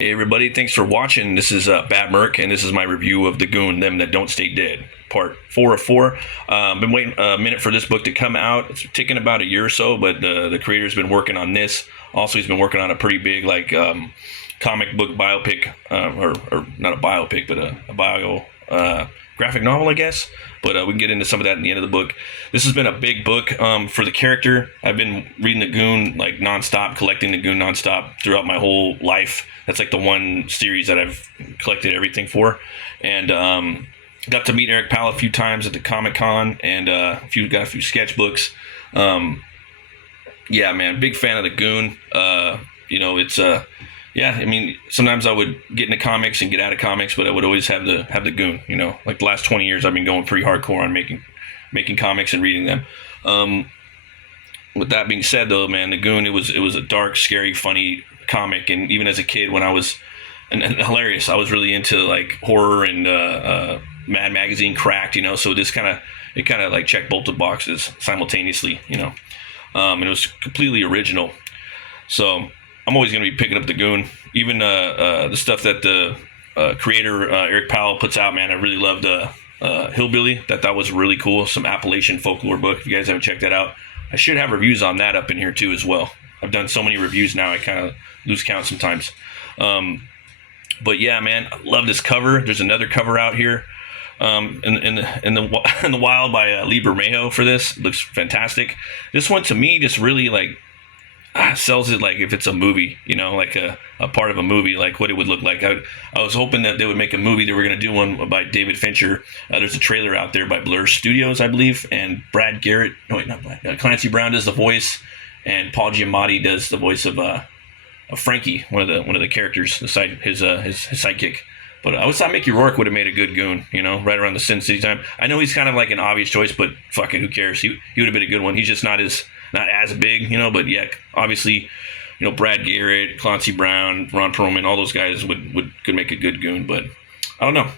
Hey everybody, thanks for watching. This is Bat Merc, and this is my review of the Goon, Them That Don't Stay Dead, part 4 of 4. Been waiting a minute for this book to come out. It's taken about a year or so, but the creator's been working on this. Also, he's been working on a pretty big comic book biopic, or not a biopic, but a bio graphic novel, I guess. But we can get into some of that in the end of the book. This has been a big book for the character. I've been reading the Goon like nonstop, collecting the Goon nonstop throughout my whole life. That's like the one series that I've collected everything for. And got to meet Eric Powell a few times at the Comic Con, and got a few sketchbooks. Yeah, man, big fan of the Goon. It's yeah, I mean, sometimes I would get into comics and get out of comics, but I would always have the Goon. Like the last 20 years, I've been going pretty hardcore on making comics and reading them. With that being said, though, man, the Goon, it was a dark, scary, funny comic, and even as a kid, when I was and hilarious, I was really into like horror and Mad Magazine, Cracked. So this kind of like checked both the boxes simultaneously. And it was completely original. So I'm always going to be picking up the Goon, even the stuff that the creator Eric Powell puts out. Man, I really loved Hillbilly. That was really cool. Some Appalachian folklore book. If you guys haven't checked that out, I should have reviews on that up in here too as well. I've done so many reviews now, I kind of lose count sometimes. But yeah, man, I love this cover. There's another cover out here in the wild by Lee Bermejo for this. It looks fantastic. This one to me just really like sells it like if it's a movie, like a part of a movie, like what it would look like. I was hoping that they would make a movie. They were going to do one by David Fincher. There's a trailer out there by Blur Studios, I believe, and Brad Garrett. No, wait, not Brad. Clancy Brown does the voice, and Paul Giamatti does the voice of Frankie, one of the characters, his sidekick. But I always thought Mickey Rourke would have made a good Goon, right around the Sin City time. I know he's kind of like an obvious choice, but fuck it, who cares? He would have been a good one. He's just not as big, but yeah, obviously, Brad Garrett, Clancy Brown, Ron Perlman, all those guys could make a good Goon, but I don't know.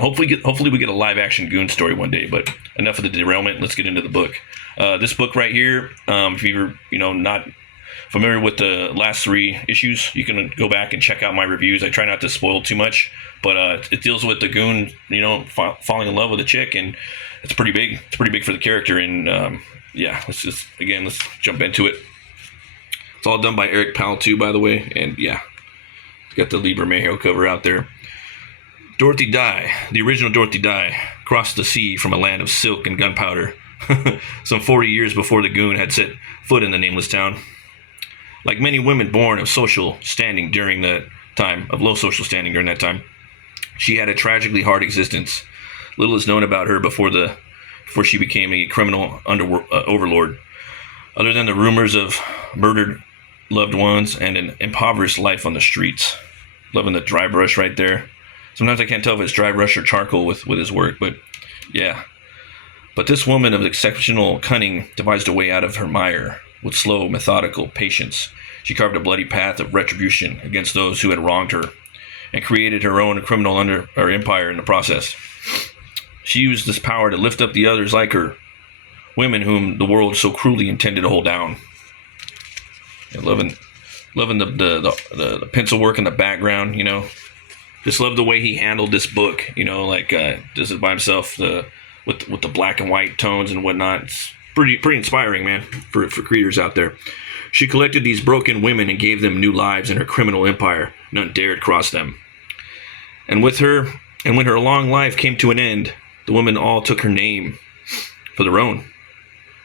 Hopefully we get a live action Goon story one day, but enough of the derailment. Let's get into the book. This book right here, if you're, not familiar with the last 3 issues, you can go back and check out my reviews. I try not to spoil too much, but it deals with the Goon, falling in love with a chick, and it's pretty big. It's pretty big for the character, and yeah, let's jump into it. It's all done by Eric Powell too, by the way, and yeah, got the Lee Bermejo cover out there. Dorothy Dye, the original Dorothy Dye, crossed the sea from a land of silk and gunpowder, some 40 years before the Goon had set foot in the nameless town. Like many women born of social standing during that time, of low social standing during that time, she had a tragically hard existence. Little is known about her before she became a criminal overlord, other than the rumors of murdered loved ones and an impoverished life on the streets. Loving the dry brush right there. Sometimes I can't tell if it's dry brush or charcoal with his work, but yeah. But this woman of exceptional cunning devised a way out of her mire. With slow, methodical patience, she carved a bloody path of retribution against those who had wronged her, and created her own criminal empire in the process. She used this power to lift up the others like her, women whom the world so cruelly intended to hold down. And loving the pencil work in the background, Just love the way he handled this book, does it by himself, with the black and white tones and whatnot. It's pretty inspiring, man, for creators out there. She collected these broken women and gave them new lives in her criminal empire. None dared cross them. And when her long life came to an end, the women all took her name for their own,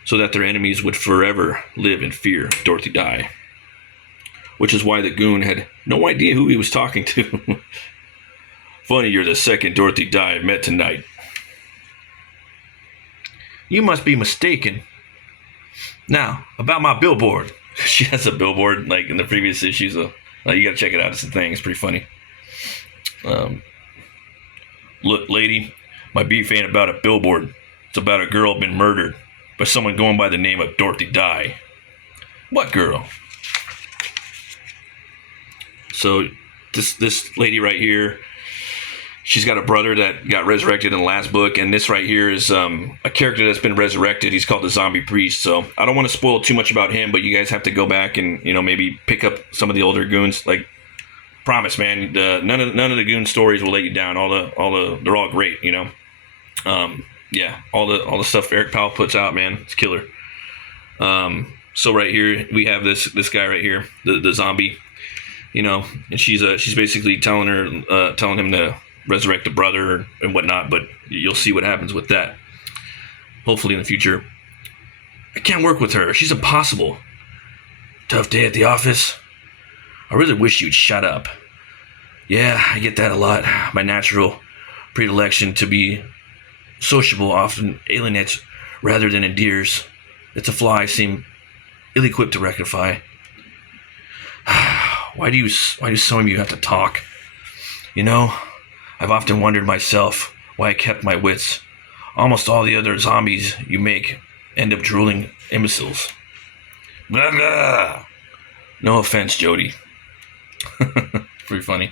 so that their enemies would forever live in fear of Dorothy Dye. Which is why the Goon had no idea who he was talking to. Funny you're the second Dorothy Dye I've met tonight. You must be mistaken. Now, about my billboard. She has a billboard, like in the previous issues. You gotta check it out. It's a thing. It's pretty funny. Look, lady, my beef ain't about a billboard. It's about a girl been murdered by someone going by the name of Dorothy Dye. What girl? So, this lady right here, she's got a brother that got resurrected in the last book, and this right here is a character that's been resurrected. He's called the Zombie Priest. So I don't want to spoil too much about him, but you guys have to go back and maybe pick up some of the older Goons. Like promise, man. None of the Goon stories will let you down. They're all great. Yeah, all the stuff Eric Powell puts out, man, it's killer. So right here we have this guy right here, the zombie, and she's basically telling him to resurrect the brother and whatnot. But you'll see what happens with that. Hopefully in the future. I can't work with her. She's impossible. Tough day at the office. I really wish you'd shut up. Yeah, I get that a lot. My natural predilection to be sociable often alienates rather than endears. It's a flaw I seem ill-equipped to rectify. Why do some of you have to talk? I've often wondered myself why I kept my wits. Almost all the other zombies you make end up drooling imbeciles. Blah, blah. No offense, Jody. Pretty funny.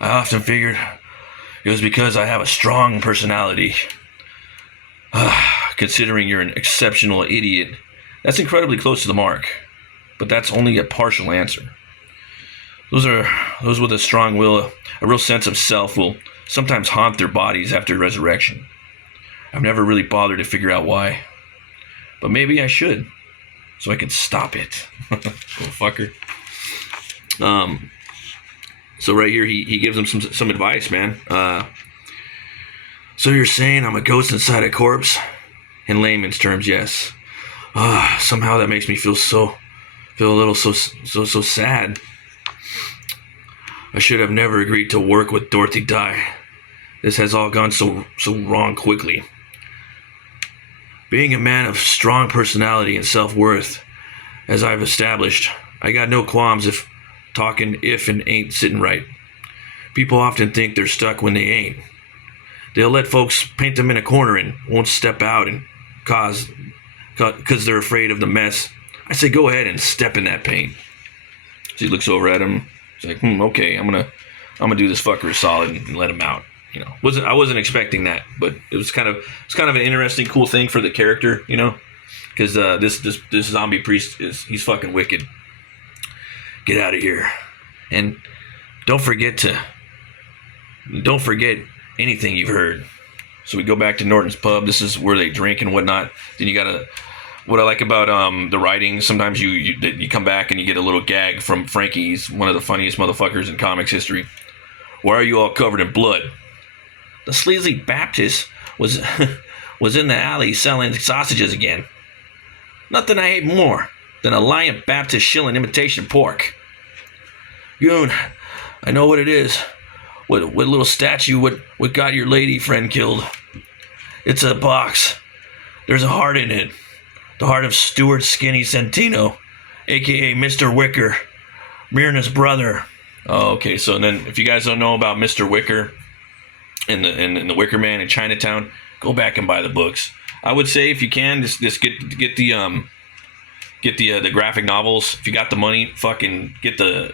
I often figured it was because I have a strong personality. Considering you're an exceptional idiot, that's incredibly close to the mark. But that's only a partial answer. Those with a strong will, a real sense of self, will sometimes haunt their bodies after resurrection. I've never really bothered to figure out why. But maybe I should, so I can stop it. Little fucker. So right here, he gives him some advice, man. So you're saying I'm a ghost inside a corpse? In layman's terms, yes. Somehow that makes me feel a little so sad. I should have never agreed to work with Dorothy Dye. This has all gone so wrong quickly. Being a man of strong personality and self-worth, as I've established, I got no qualms if talking if and ain't sitting right. People often think they're stuck when they ain't. They'll let folks paint them in a corner and won't step out and cause they're afraid of the mess. I say go ahead and step in that paint. So he looks over at him. He's like, okay, I'm gonna do this fucker a solid and let him out. I wasn't expecting that, but it's kind of an interesting, cool thing for the character, because this zombie priest he's fucking wicked. Get out of here, and don't forget anything you've heard. So we go back to Norton's Pub. This is where they drink and whatnot. Then you gotta. What I like about the writing, sometimes you come back and you get a little gag from Frankie. He's one of the funniest motherfuckers in comics history. Why are you all covered in blood? The sleazy Baptist was in the alley selling sausages again. Nothing I hate more than a lying Baptist shilling imitation pork. Goon, I know what it is. What little statue what got your lady friend killed. It's a box. There's a heart in it. The heart of Stuart Skinny Santino, a.k.a. Mr. Wicker, Myrna's brother. Oh, okay, so then if you guys don't know about Mr. Wicker and the Wicker Man in Chinatown, go back and buy the books. I would say if you can, just get the graphic novels. If you got the money, fucking get the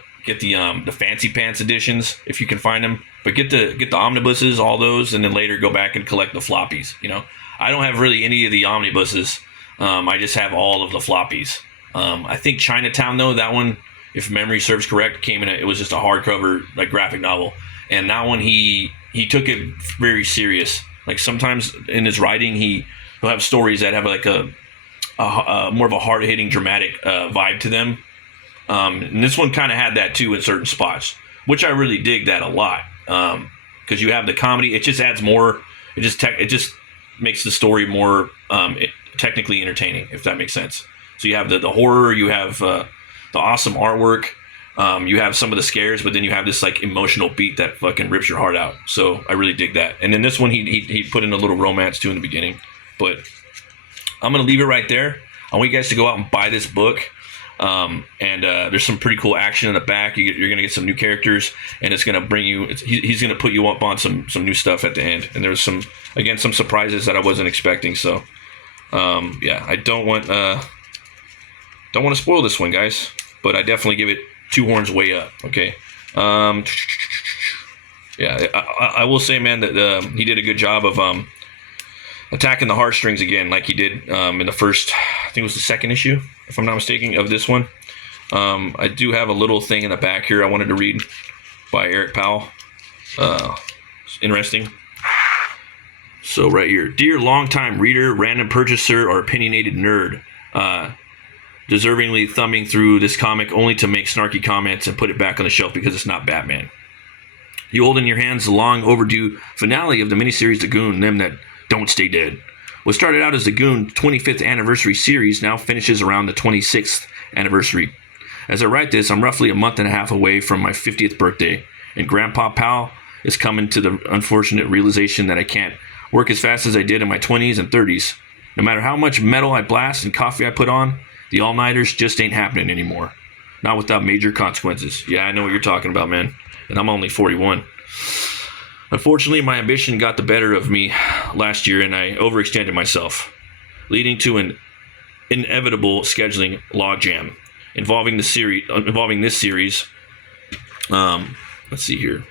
fancy pants editions if you can find them. But get the omnibuses, all those, and then later go back and collect the floppies. I don't have really any of the omnibuses. I just have all of the floppies. I think Chinatown though, that one, if memory serves correct, came in. It was just a hardcover like graphic novel, and that one he took it very serious. Like sometimes in his writing, he'll have stories that have like a more of a hard-hitting, dramatic vibe to them. And this one kind of had that too in certain spots, which I really dig that a lot. Because you have the comedy, it just adds more. It just makes the story more technically entertaining, if that makes sense. So you have the horror, you have the awesome artwork, you have some of the scares, but then you have this like emotional beat that fucking rips your heart out. So I really dig that. And then this one, he put in a little romance too in the beginning. But I'm gonna leave it right there. I want you guys to go out and buy this book. And there's some pretty cool action in the back. You're gonna get some new characters, and it's gonna bring you. He's gonna put you up on some new stuff at the end. And there's some surprises that I wasn't expecting. So, yeah, I don't want to spoil this one, guys. But I definitely give it 2 horns way up. Okay. Yeah, I will say, man, that he did a good job of attacking the heartstrings again, like he did in the first. I think it was the second issue, if I'm not mistaken, of this one. I do have a little thing in the back here I wanted to read. by Eric Powell. Interesting. So right here, dear longtime reader, random purchaser, or opinionated nerd, deservingly thumbing through this comic only to make snarky comments and put it back on the shelf because it's not Batman. You hold in your hands the long overdue finale of the miniseries The Goon, Them That Don't Stay Dead. What started out as the Goon 25th anniversary series now finishes around the 26th anniversary. As I write this, I'm roughly a month and a half away from my 50th birthday, and Grandpa Powell is coming to the unfortunate realization that I can't work as fast as I did in my 20s and 30s. No matter how much metal I blast and coffee I put on, the all-nighters just ain't happening anymore. Not without major consequences. Yeah, I know what you're talking about, man. And I'm only 41. Unfortunately, my ambition got the better of me last year, and I overextended myself, leading to an inevitable scheduling logjam involving this series. Let's see here.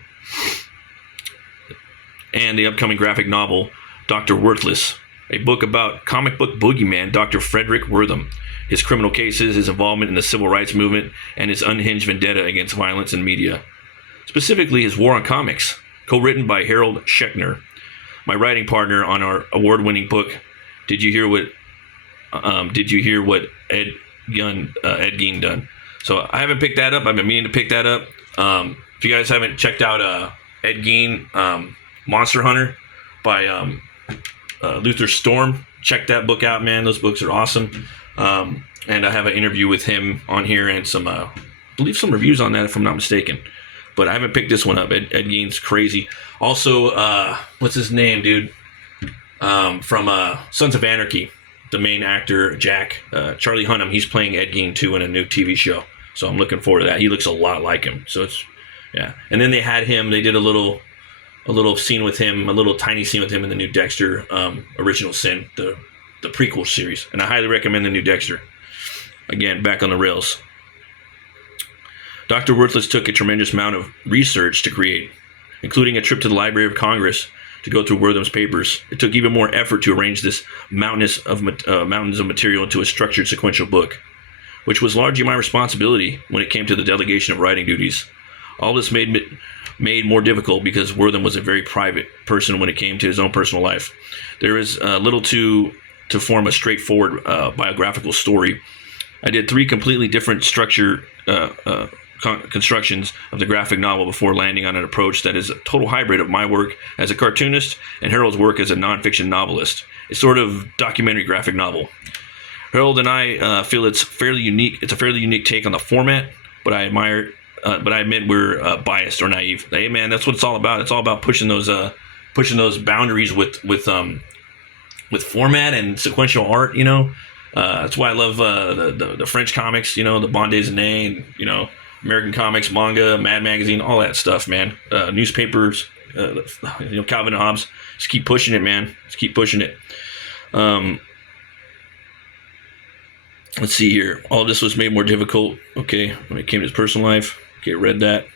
And the upcoming graphic novel, Dr. Worthless, a book about comic book boogeyman Dr. Frederick Wortham, his criminal cases, his involvement in the civil rights movement, and his unhinged vendetta against violence in media. Specifically, his war on comics, co-written by Harold Schechner, my writing partner on our award-winning book. Did you hear what Ed Gein done? So I haven't picked that up. I've been meaning to pick that up. If you guys haven't checked out Ed Gein, Monster Hunter by Luther Storm, check that book out, man. Those books are awesome. And I have an interview with him on here and some, I believe some reviews on that if I'm not mistaken. But I haven't picked this one up. Ed Gein's crazy. Also, what's his name, dude? From Sons of Anarchy, the main actor, Jack, Charlie Hunnam, he's playing Ed Gein too in a new TV show. So I'm looking forward to that. He looks a lot like him. So it's, yeah. And then they did a little scene with him, a little tiny scene with him in the new Dexter Original Sin, the prequel series. And I highly recommend the new Dexter. Again, back on the rails. Dr. Worthless took a tremendous amount of research to create, including a trip to the Library of Congress to go through Wortham's papers. It took even more effort to arrange this mountains of material into a structured sequential book, which was largely my responsibility when it came to the delegation of writing duties. All this made more difficult because Wortham was a very private person when it came to his own personal life. There is little to form a straightforward biographical story. I did 3 completely different constructions of the graphic novel before landing on an approach that is a total hybrid of my work as a cartoonist and Harold's work as a nonfiction novelist. It's sort of documentary graphic novel. Harold and I feel it's fairly unique. It's a fairly unique take on the format, but I admit we're biased or naive. Hey, man, that's what it's all about. It's all about pushing those boundaries with format and sequential art. You know, that's why I love the French comics. You know, the bande dessinée, and American comics, manga, Mad Magazine, all that stuff, man. Newspapers, Calvin and Hobbes. Just keep pushing it, man. Just keep pushing it. Let's see here. All this was made more difficult. Okay, when it came to his personal life. Okay, read that.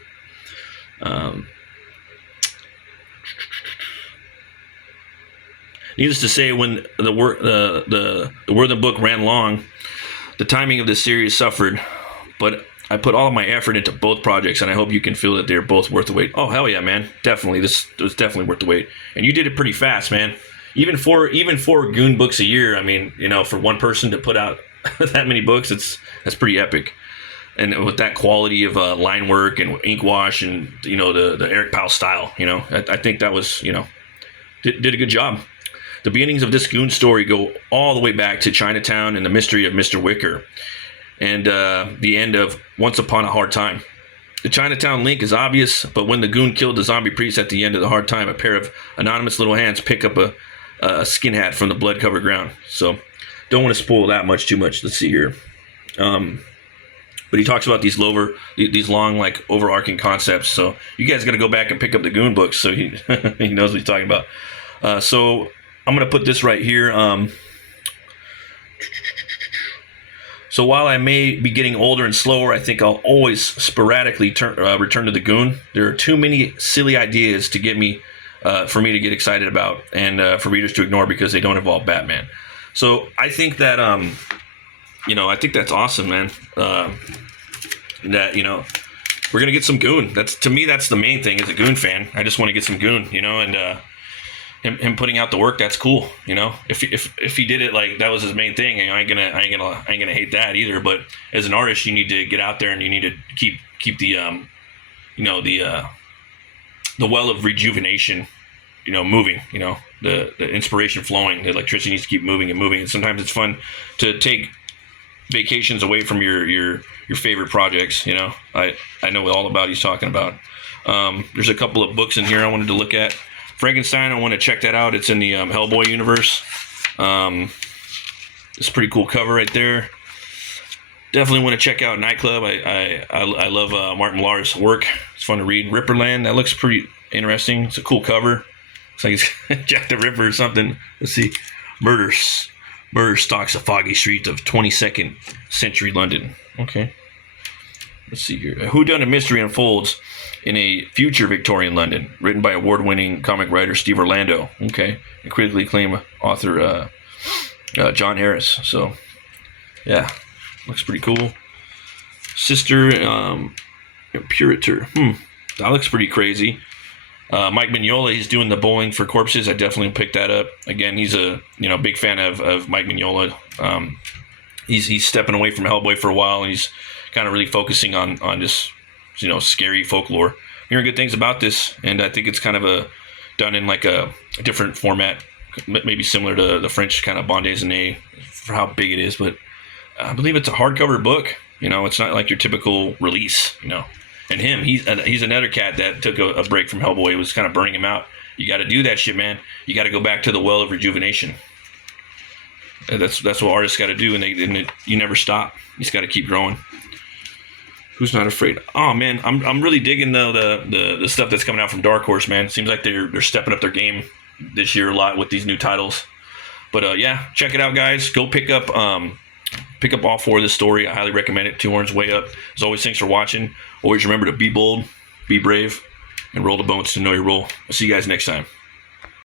Needless to say, when the Wortham book ran long, the timing of this series suffered. But I put all of my effort into both projects, and I hope you can feel that they're both worth the wait. Oh, hell yeah, man. Definitely. This was definitely worth the wait. And you did it pretty fast, man. Even for Goon books a year, I mean, for one person to put out that many books, that's pretty epic. And with that quality of line work and ink wash and, the Eric Powell style, I think that was, did a good job. The beginnings of this Goon story go all the way back to Chinatown and the mystery of Mr. Wicker, and the end of Once Upon a Hard Time. The Chinatown link is obvious, but when the Goon killed the zombie priest at the end of the Hard Time, a pair of anonymous little hands pick up a skin hat from the blood-covered ground. So don't want to spoil that too much. Let's see here. But he talks about these long, like, overarching concepts. So you guys got to go back and pick up the Goon books so he he knows what he's talking about. So I'm going to put this right here. So while I may be getting older and slower, I think I'll always sporadically return to the Goon. There are too many silly ideas to get me, for me to get excited about, and for readers to ignore because they don't involve Batman. So I think that, I think that's awesome, man. That we're gonna get some Goon. That's, to me, that's the main thing. As a Goon fan, I just want to get some Goon, and him putting out the work, that's cool. If he did it like that was his main thing, I ain't gonna hate that either. But as an artist, you need to get out there and you need to keep the the well of rejuvenation, moving. The inspiration flowing. The electricity needs to keep moving and moving. And sometimes it's fun to take vacations away from your favorite projects. I know all about he's talking about. There's a couple of books in here I wanted to look at. Frankenstein, I want to check that out. It's in the Hellboy universe. It's a pretty cool cover right there. Definitely want to check out Nightclub. I love Martin Millar's work. It's fun to read. Ripperland, that looks pretty interesting. It's a cool cover. It's like it's Jack the Ripper or something. Let's see. Murder stalks the foggy streets of 22nd century London. Okay. Let's see here. A whodunit mystery unfolds in a future Victorian London, written by award-winning comic writer Steve Orlando. Okay. And critically acclaimed author John Harris. So, yeah. Looks pretty cool. Sister Imperator. That looks pretty crazy. Mike Mignola, he's doing the Bowling for Corpses. I definitely picked that up. Again, he's a big fan of Mike Mignola. He's stepping away from Hellboy for a while, and he's kind of really focusing on just scary folklore. I'm hearing good things about this, and I think it's kind of done in like a different format, maybe similar to the French kind of bande dessinée for how big it is. But I believe it's a hardcover book. It's not like your typical release. And he's another cat that took a break from Hellboy. It was kind of burning him out. You got to do that shit, man. You got to go back to the well of rejuvenation. That's what artists got to do, and you never stop. You just got to keep growing. Who's Not Afraid? Oh man, I'm really digging the stuff that's coming out from Dark Horse, man. Seems like they're stepping up their game this year a lot with these new titles. But yeah, check it out, guys. Go pick up all 4 of this story. I highly recommend it. Two Horns Way Up. As always, thanks for watching. Always remember to be bold, be brave, and roll the bones to know your role. I'll see you guys next time.